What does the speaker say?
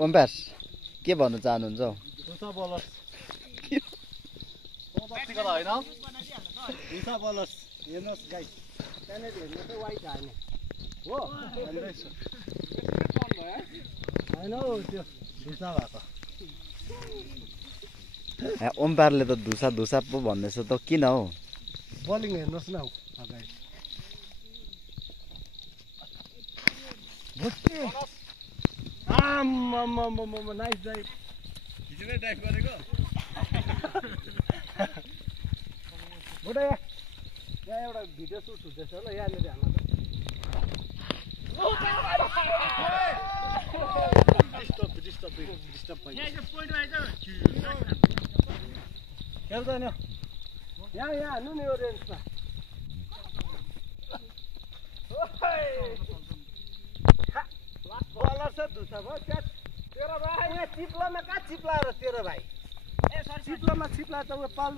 Compass के भन्न चाहनुहुन्छ हौ? दुसा बलस पत्तिको हैन दुसा बलस हेर्नुस् गाइस त्यहाँनेर हेर्नु चाहिँ वाइट हाल्ने हो हैन हौ त्यो दुसा भएको ओमपारले त धुसा धुसा पो भन्दैछ त किन हौ? बलिङ हेर्नुस् न हौ अगाडि भुट्टे आम्म नाइस ड्राइभ हिजोले ड्राइभ गरेको बुढा यहाँ एउटा भिडियो सुट हुँदैछ ल यहाँनिर हाल्नु खेल्दैन यहाँ हाल्नु नि यो रेन्जमा बलर छ दुसा भयो त्यहाँ तेरो भाइ यहाँ चिप्लोमा कहाँ चिप्लाएर तेरो भाइ चिप्लोमा चिप्ला त उयो पाल